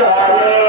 চলে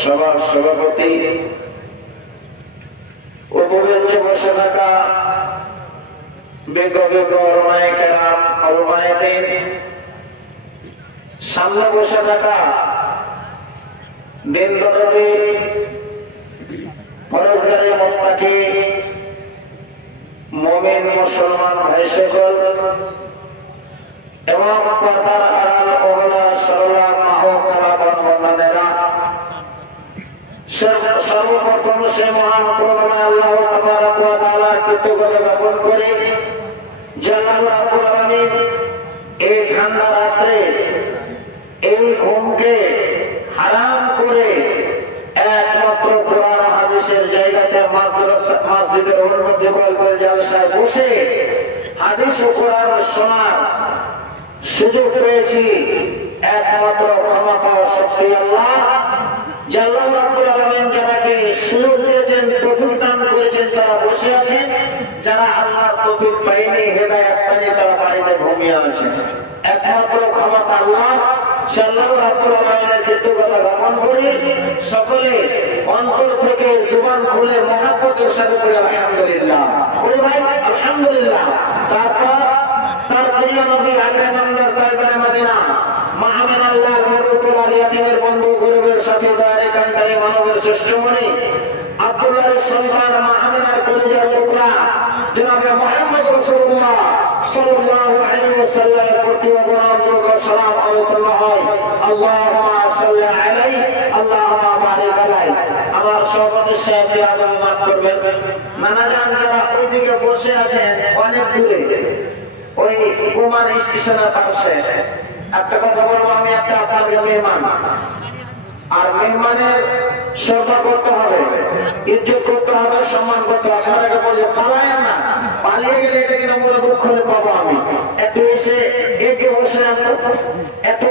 সভার সভাপতি উপরেঞ্চে বসে থাকা বিজ্ঞ ওলামায়ে-কেরাম ওলামায়ে-দ্বীন, সামনে বসে থাকা দিন দরদি ফরজগারে মুত্তাকি মুমিন মুসলমান ভাই সকল এবং পর্দার আড়াল ওহলা সরলা মা ও খালাপন বন্দানেরা, সর্বপ্রথম সে মহান করুণাময় আল্লাহ তাবারক ওয়া তাআলার কৃতজ্ঞতা জ্ঞাপন করে যে আল্লাহ রাব্বুল আলামিন এই ঠান্ডা রাত্রে এই ঘুমকে হারাম করে একমাত্র কোরআন হাদিসের জায়গাতে মাদ্রাসা মসজিদের উন্নতি কল্পের জালসায় বসে হাদিস ও কোরআন শোনার সুযোগ পেয়েছি। একমাত্র ক্ষমতা ও শক্তি আল্লাহ, যে আল্লাহ রাব্বুল আলামিন যাদেরকে সুযোগ দিয়েছেন, তৌফিক দান করেছেন, তারা বসে আছেন। যারা আল্লাহর তৌফিক পায়নি, হেদায়েত পায়নি, তারা বাড়িতে ঘুমিয়ে আছে। একমাত্র ক্ষমতা আল্লাহ, সে আল্লাহ রাব্বুল আলামিনের কৃতজ্ঞতা জ্ঞাপন করি। সকলে অন্তর থেকে জবান খুলে মহব্বতের সাথে বলি আলহামদুলিল্লাহ। ওরে ভাই আলহামদুলিল্লাহ। তারপর তার প্রিয় নবী আকা নামদার তাইবারে মদিনা মা আমিনাল্লাহর মুরুতুল ইয়াতীমের বন্ধু গরিবের সাথে দয়ারে কান্ডারে মানবের শ্রেষ্ঠ মনি আব্দুল্লাহর সন্তান মা আমিনার কলিজার টুকরা জনাবে মুহাম্মদ রাসূলুল্লাহ সাল্লাল্লাহু আলাইহি ওয়াসাল্লামের প্রতি অগণিত সালাম আলাইকুল্লাহ হয়। আল্লাহুম্মা সাল্লি আলাইহি আল্লাহুম্মা বারিক আলাইহি। আমার সভাপতি সাহেব আপনি মাফ করবেন, নানাজান যারা ওইদিকে বসে আছেন অনেক দূরে, ওই গোমান স্টেশনের পাশে, একটা কথা বলবো, আমি একটা আপনাকে মেহমান, আর মেহমানের শ্রদ্ধা করতে হবে, ইজ্জত করতে হবে, সম্মান করতে হবে। আপনাকে বলে পালায়েন না, পালিয়ে গেলে এটা কিন্তু মনে দুঃখ পাবো আমি। একটু এসে এগিয়ে বসে একটু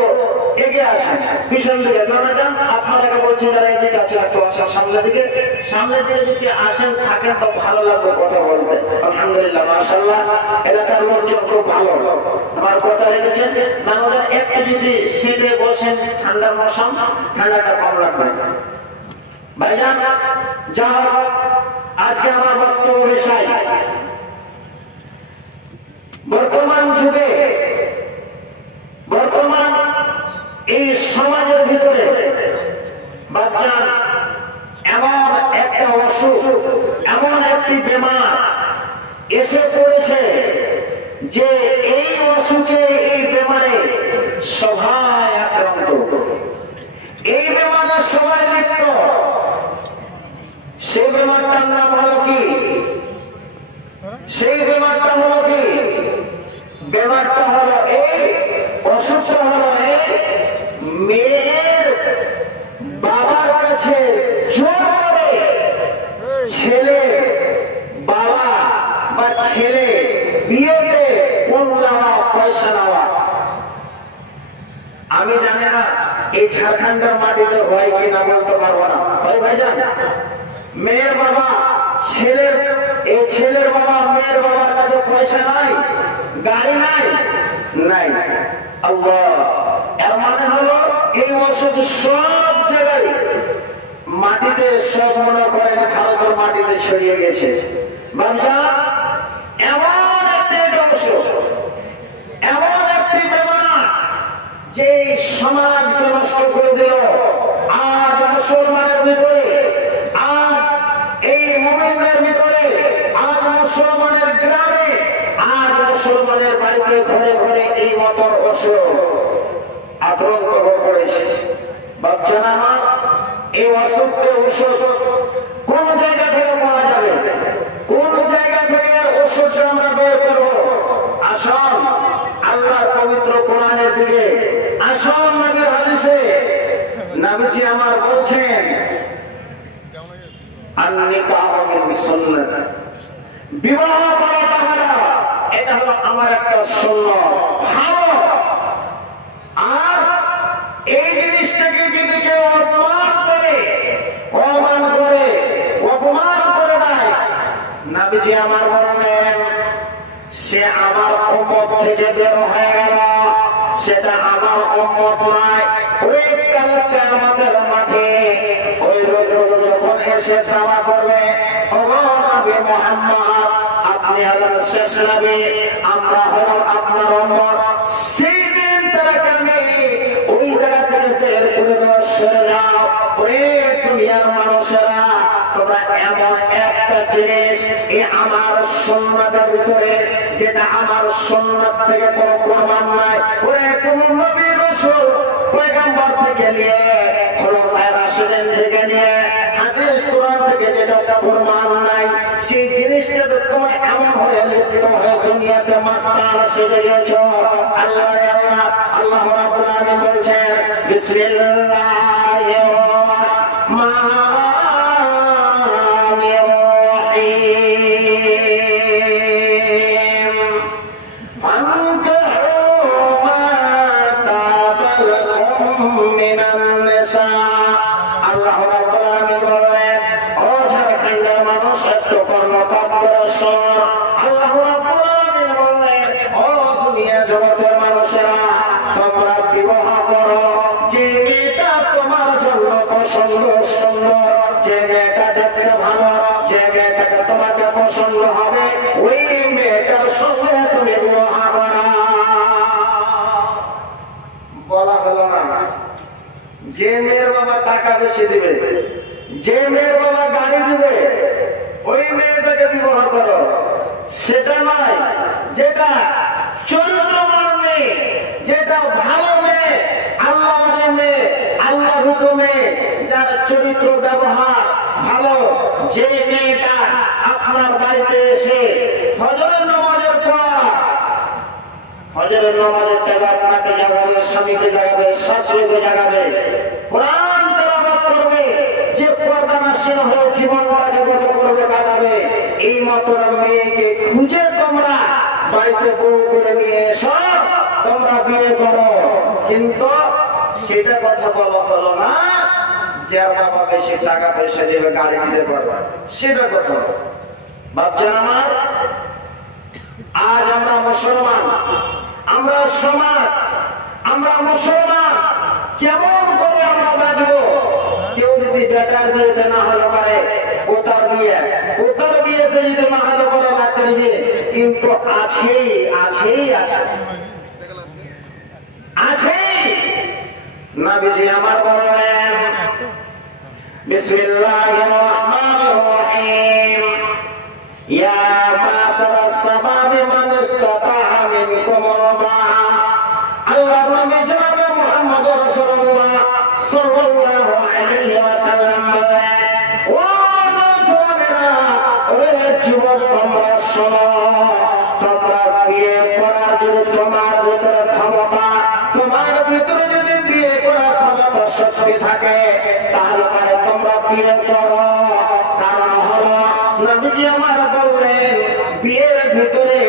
এগিয়ে আসেন পিছন দিকে। নানা যান আপনাকে বলছি যারা এদিকে আছেন একটু আসেন সামনের দিকে। সামনের দিকে যদি আসেন থাকেন তো ভালো লাগবে কথা বলতে। আলহামদুলিল্লাহ মাশাআল্লাহ, এলাকার লোকজন খুব ভালো, আমার কথা রেখেছেন। নানা যান একটু যদি সিটে বসেন, ঠান্ডার মৌসুম, ঠান্ডাটা কম লাগবে। ভাইজান যা হোক, আজকে আমার বক্তব্য বিষয় বর্তমান যুগে, বর্তমান এই সমাজের ভিতরে বাচ্চার এমন একটা অসুখ, এমন একটা একটি বেমার এসে পড়েছে যে এই অসুখে এই বেমারে সবাই আক্রান্ত, এই বেমারে সবাই লিপ্ত। সেই বেমারটার নাম হলো কি? সেই বেমারটা হলো কি? বেমারটা হলো এই, অসুখটা হলো এই, মেয়ের বাবার কাছে জোর করে ছেলের বাবা বা ছেলে বিয়েতে পণ নেওয়া, পয়সা নেওয়া। আমি জানি না এই ঝাড়খণ্ডের মাটিতে হয় কি না বলতে পারবো না। হয় ভাইজান? মেয়ের বাবা ছেলের, এই ছেলের বাবা মেয়ের বাবার কাছে পয়সা নাই, গাড়ি নাই, নাই। আল্লাহ, এর মানে হলো এই ওষুধ সব জায়গায় মাটিতে, সব মনে করেন ভারতের মাটিতে ছড়িয়ে গেছে। বাবজা, এমন একটি ওষুধ, এমন একটি বেমার যে সমাজকে নষ্ট করে দিল। আজ মুসলমানের ভিতরে, আজ এই মুমিনদের ভিতরে, আজ মুসলমানের গ্রামে, আজ মুসলমানের বাড়িতে ঘরে ঘরে এই মতন অসুখ আক্রান্ত হয়ে পড়েছে। বাচ্চারা আমার, এই অসুখের ওষুধ কোন জায়গা থেকে পাওয়া যাবে? কোন জায়গা থেকে ওষুধ আমরা বের করবো? আসুন আল্লাহর পবিত্র কোরআনের দিকে, আসুন নবীর হাদিসে। নবীজি আমার বলছেন, আন-নিকাহু মিন সুন্নাত, বিবাহ করা তাহারা, এটা হলো আমার একটা সুন্নাত। ভালো। আর এই জিনিসটাকে যদি কেউ অপমান করে, অপমান করে দেয়, নবীজি আমার বললেন সে আমার উম্মত থেকে বের হয়ে গেল, সেটা আমার উম্মত নয়। ওই কাল কিয়ামতের মাঠে ওই লোকগুলো যখন এসে দাওয়া করবে, ওগো নবী মুহাম্মদ, আপনি হলেন শেষ নবী, আমরা হলাম আপনার উম্মত, সেই দিন তারাকে আমি ওই জায়গা থেকে বের করে দেওয়া, সরে যাও। ওরে দুনিয়ার মানুষেরা, তোমরা এমন একটা জিনিস এই আমার সুন্নাতের ভিতরে, যেটা আমার সুন্নাত থেকে কোনো প্রমাণ নাই, ওরে কোন নবী রাসূল পয়গম্বর থেকে নিয়ে, খোলাফায়ে রাশিদিন থেকে নিয়ে, হাদিস কোরআন থেকে যেটা প্রমাণ নাই, সেই জিনিসটা তোমরা এমন হয়ে লিপ্ত হয়ে দুনিয়াতে মাস্তান সেজে গিয়েছো। আল্লাহ আল্লাহ রাব্বুল আলামিন বলছেন, বিসমিল্লাহির রহমানির রহিম, ফানকিহু মা তাবা লাকুম মিনান নিসা। আল্লাহ রাব্বুল আলামিন বলেন, ও ঝাড়খণ্ডের মানুষ, একটু কর্ণপাত করে শোন। আল্লাহ রাব্বুল আলামিন বলেন, ও দুনিয়া জগতের মানুষেরা, তোমরা বিবাহ করো যে মেয়েটা তোমার জন্য পছন্দ, সুন্দর, যে মেয়েটা দেখতে ভালো, যে মেয়েটাকে তোমাকে পছন্দ হবে, ওই মেয়েটার সঙ্গে তুমি বিবাহ করো। বলা হলো না যে মেয়ের বাবা টাকা বেশি দিবে, যে মেয়ের বাবা গাড়ি দিবে, ওই মেয়েটাকে বিবাহ করো। সেটা নয়, যেটা চরিত্রবান মেয়ে, যেটা ভালো মেয়ে, আল্লাহ মেয়ে, আল্লাহ ভীত মেয়ে, যার চরিত্র ব্যবহার ভালো, যে মেয়েটা আপনার বাড়িতে এসে ফজরের নামাজের পর, ফজরের নামাজের টাকা আপনাকে জাগাবে, স্বামীকে জাগাবে, শাশুড়িকে জাগাবে, কোরআন তেলাওয়াত করবে, যে পর্দানাশীল হয়ে জীবনটাকে গত করবে, কাটাবে, এই মতন মেয়েকে খুঁজে তোমরা বাড়িতে বউ করে নিয়ে এসো, তোমরা বিয়ে করো। কিন্তু সেটা কথা বলা হলো না যার বাবা বেশি টাকা পয়সা দেবে, গাড়ি দিতে পারবে, সেটা কথা। বাচ্চারা আমার, আজ আমরা মুসলমান, আমরা সমাজ, আমরা মুসলমান, কেমন করে আমরা বাঁচবো? কেউ যদি বেটার বিয়েতে না হলে পারে, পোতার বিয়ে, পোতার বিয়েতে যদি না হলে পারে লাতের বিয়ে, কিন্তু আছেই আছেই আছে, আছেই। নবীজি আমার বললেন, বিসমিল্লাহির রহমানির রহিম, ইয়া মাশারাস সাবাবি মান ইসতাতাআ মিনকুমুল বাআ। আল্লাহর নবী জনাব মুহাম্মদ রাসূলুল্লাহ সাল্লাল্লাহু আলাইহি ওয়াসাল্লাম বলেন, ও নওজওয়ানেরা, ওরে যুবক, তোমরা শোনো, তোমরা বিয়ে করার যদি তোমার ভিতরে ক্ষমতা, তোমার ভিতরে যদি বিয়ে করার ক্ষমতা শক্তি থাকে, তাহলে পরে তোমরা বিয়ে করো। কারণ হলো নবীজি আমার বললেন, বিয়ের ভিতরে,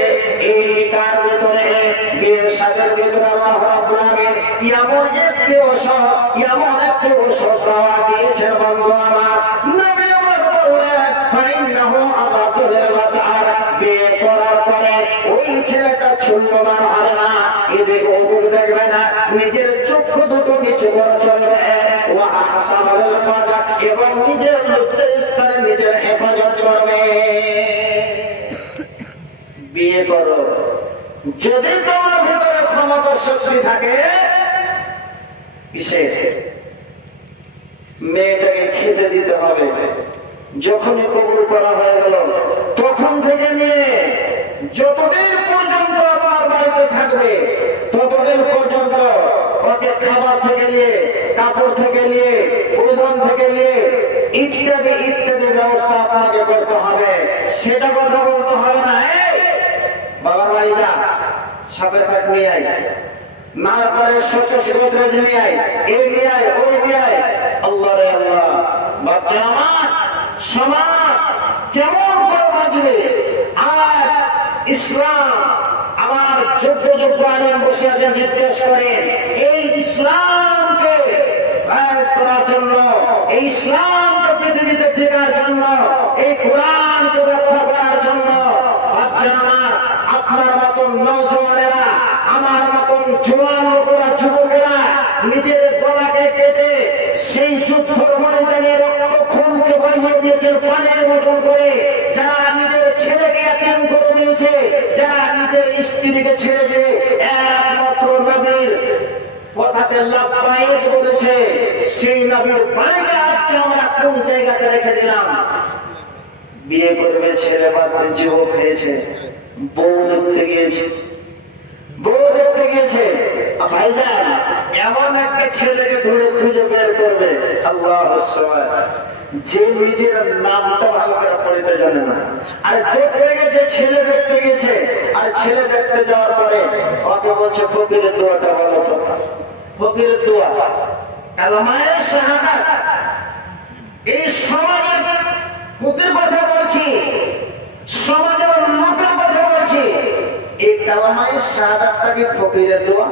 এই নিকার ভিতরে, বিয়ের সাজের ভিতরে আল্লাহ রাব্বুল আলামিন এমন একটি ঔষধ দেওয়া দিয়েছেন বন্ধু আমার। নবী আমার বললেন, ফাইন্নাহু আগাতুল বাসার, বিয়ে করার পরে ওই ছেলেটা চুলমান হবে না, এদিকে ওদিকে দেখবে না, নিজের চক্ষু দুটো নিচে করে চলবে, ওয়া আহসানুল ফাজা, এবং নিজের লজ্জার স্থানে নিজের হেফাজত করবে। বিয়ে করো, যদি তোমার ভিতরে ক্ষমতা শক্তি থাকে, মেয়েটাকে খেতে দিতে হবে। যখনই কবুল করা হয়ে গেল, তখন থেকে নিয়ে যতদিন পর্যন্ত আপনার বাড়িতে থাকবে, ততদিন পর্যন্ত ওকে খাবার থেকে নিয়ে, কাপড় থেকে নিয়ে, পরিধান থেকে নিয়ে ইত্যাদি ইত্যাদি ব্যবস্থা আপনাকে করতে হবে। সেটা কথা বলতে হবে না, এই বাবার বাড়ি যা, সাপের কাঠ নিয়ে আয়, মার পরে শোকেশ গোদরেজ নিয়ে আয়, এই নিয়ে আয়, ওই নিয়ে আয়। আল্লাহ রে আল্লাহ, বাচ্চা আমার সমাজ কেমন করে বাঁচবে? আর ইসলাম, আমার যোগ্য যোগ্য আলেম বসে আছেন, জিজ্ঞেস করেন, এই ইসলামকে রাজ করার জন্য, এই ইসলামকে পৃথিবীতে টিকার জন্য, এই কোরআনকে রক্ষা করার জন্য, বাচ্চারা আমার, আপনার মতন নওজওয়ানেরা, আমার মতন জোয়ান লোকেরা, যুবকেরা নিজের গলাকে কেটে সেই যুদ্ধ ময়দানে রক্তক্ষরণকে বইয়ে দিয়েছেন পানির মতন করে, যারা নিজের ছেলেকে এতিম করে দিয়েছে, যারা নিজের স্ত্রীকে ছেড়ে দিয়ে একমাত্র নবীর কথাতে লাব্বাইক বলেছে, সেই নবীর বাড়িতে আজকে আমরা কোন জায়গাতে রেখে দিলাম? বিয়ে করবে ছেলে, বাড়িতে যুবক হয়েছে, বউ দেখতে গিয়েছে, বউ দেখতে গিয়েছে, ভাইজান এমন একটা ছেলেকে ঘুরে খুঁজে বের করবে, আল্লাহ যে নিজের নামটা ভালো করে পড়তে জানে না, আর দেখতে গেছে, ছেলে দেখতে গেছে, আর ছেলে দেখতে যাওয়ার পরে ওকে বলছে ফকিরের দোয়াটা বলো তো। ফকিরের দোয়া, কালেমায়ে শাহাদাত। এই সমাজের ফকির কথা বলছি, সমাজের লোকের কথা বলছি, এই কালেমায়ে শাহাদাতটা কি ফকিরের দোয়া?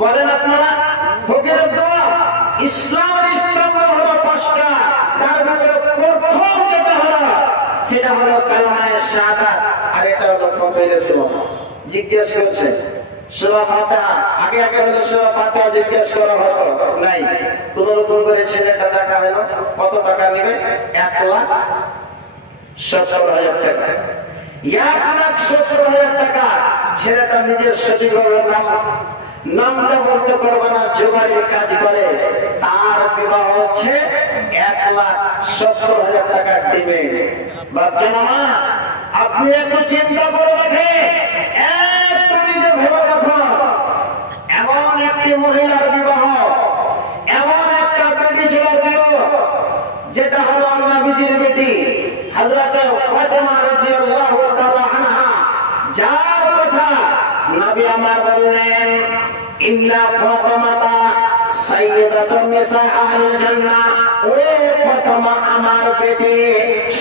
বলেন আপনারা, ফকিরের দোয়া। ইসলামের স্তম্ভ হলো 5টা, তার ভিতরে প্রথম যেটা হলো সেটা হলো কালেমায়ে শাহাদাত, আর এটা হলো ফকিরের দোয়া। জিজ্ঞেস করছে সূরা ফাতিহা, আগে আগে হলো সূরা ফাতিহা জিজ্ঞেস করা হতো, নাই, কোন রকম করে ছেলেটা দেখা হলো, কত টাকা নেবে? 1,70,000 টাকা। 1,70,000 টাকা। ছেলেটা নিজের সঠিকভাবে নামটা বলতে করবে না, জোগাড়ের কাজ করে, তার বিবাহ হচ্ছে 1,70,000 টাকার ডিমে। বাচ্চা মামা, আপনি একটু চিন্তা করে দেখেন, একটু নিজে ভেবে দেখো, এমন একটি মহিলার বিবাহ, এমন একটা বেটি ছেলের বিবাহ, যেটা হলো নবীজির বেটি হযরত ফাতেমা রাদিয়াল্লাহু তাআলা আনহা, যার কথা নবী আমার বললেন, ইন্না ফাতেমাতা সাইয়্যিদাতুন নিসাইল জান্নাহ। ও ফাতেমা আমার বেটি,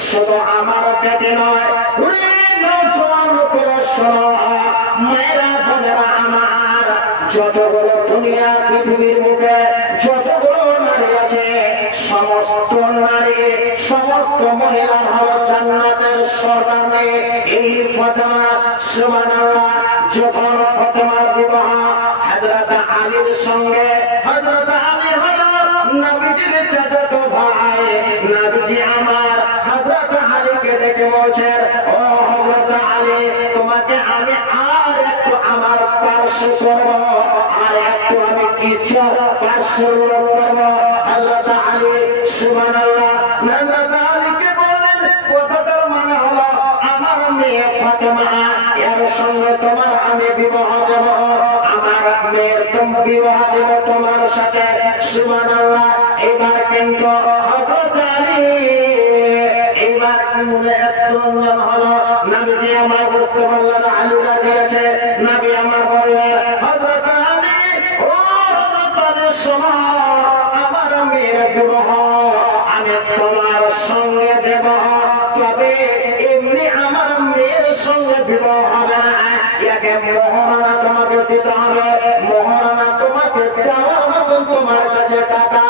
শুধু আমার বেটি নয়, ওরে নওজোয়ান লোকেরা শোনো, মায়েরা বোনেরা আমার, যতগুলো দুনিয়া পৃথিবীর মুখে যতগুলো নারী আছে, সমস্ত নারী, সমস্ত মহিলা হলো জান্নাতের সর্দারনী এই ফাতেমা। সুবহানাল্লাহ। যখন ফাতেমার বিবাহ হযরত আলীর সঙ্গে, হযরত আলী হলো নবীজির চাচাতো ভাই, নবীজি আমার হযরত আলীকে ডেকে বলছেন, ও হযরত আলী, তোমাকে আমি আর একটু আমার পার্শ্ব করব, আর একটু আমি কিছু পার্শ্ব করব। হযরত আলী সুবহানাল্লাহ, হযরত আলীকে বললেন, কথাটার মানে হলো আমার ফাতেমা এর সঙ্গে তোমার আমি বিবাহ দেব, আমার মেয়ের তুমি বিবাহ দেব তোমার সাথে। সুবহানাল্লাহ। এবার কিন্তু হযরত আলী এবার মনে একটু রঞ্জন হলো। নবীজি আমার বুঝতে পারলেন আলী রাজি আছে। নবী আমার বললেন হযরত আলী, ও হযরত আলী শোনো, আমার মেয়ের বিবাহ আমি তোমার সঙ্গে দেব, তবে এমনি আমার মেয়ের সঙ্গে বিবাহ হবে না, একে মোহরানা তোমাকে দিতে হবে। মোহরানা তোমাকে দেওয়ার মতন তোমার কাছে টাকা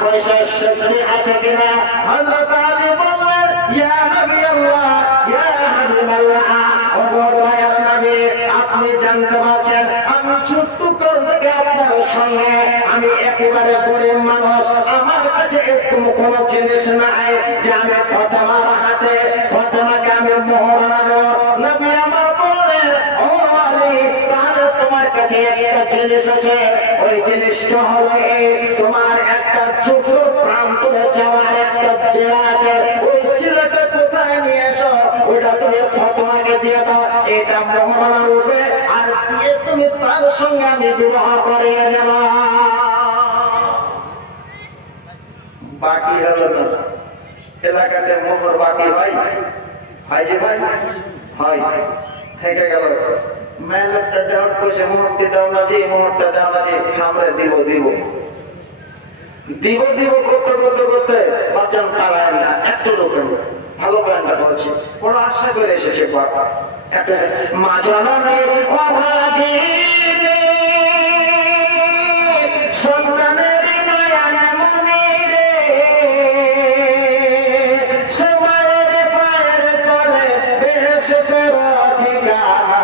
পয়সার শক্তি আছে কিনা? হযরত আলী বললেন ইয়া নবী আল্লাহ, ইয়া হাবিবাল্লাহ, ও দয়ার নবী, আপনি জানতে পারছেন আমি ছোট্ট কাল থেকে আপনার সঙ্গে আমি একেবারে গরিব মানুষ, আমার কাছে একদম কোনো জিনিস নাই যে আমি ফাতেমার হাতে ফাতেমাকে আমি মোহরানা দেব। নবী আমার বললেন ও আলী, তাহলে তোমার কাছে একটা জিনিস আছে, ওই জিনিসটা হলো এই, তোমার একটা ছোট প্রান্তরে যাওয়ার একটা জেলা আছে, ওই জেলাটা কোথায় নিয়ে এসো, ওইটা তুমি ফাতেমাকে দিয়ে দাও, এটা মোহরানা রূপে, আর দিয়ে তুমি তার সঙ্গে আমি বিবাহ করিয়ে দেব। বাকি হলো না, এলাকাতে মোহর বাকি হয়, হাজি ভাই হয়, থেকে গেল মেয়েটা দেওয়ার পয়সা মুহূর্তে দাও না যে মুহূর্তে দাও না যে আমরা দিব দিব দিব দিব করতে করতে করতে বাচ্চান পালায় না, একটু লোকের ভালো প্যান্টটা বলছে বড় আশা করে এসেছে বাবা একটা মা জননীর অভাগিনী সন্তানের মায়া মনে রে, সবার পায়ের তলে বেহেশতের ঠিকানা,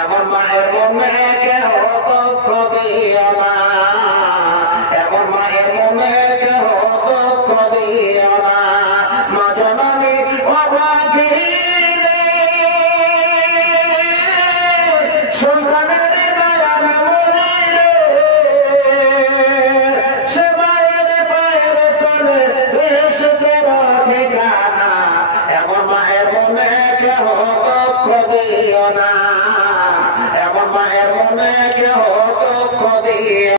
এমন মায়ের মনে কেহ দুঃখ দিও না, এমন মায়ের মনে কেহ দুঃখ দিও না। মা জননী অভাগিনী সন্তানের মায়ার মনে রে, সে মায়ের পায়ের তলে বেহেশতের ঠিকানা, এমন মায়ের মনে কেহ দুঃখ দিও না, এমন মায়ের মনে কেহ দুঃখ দিও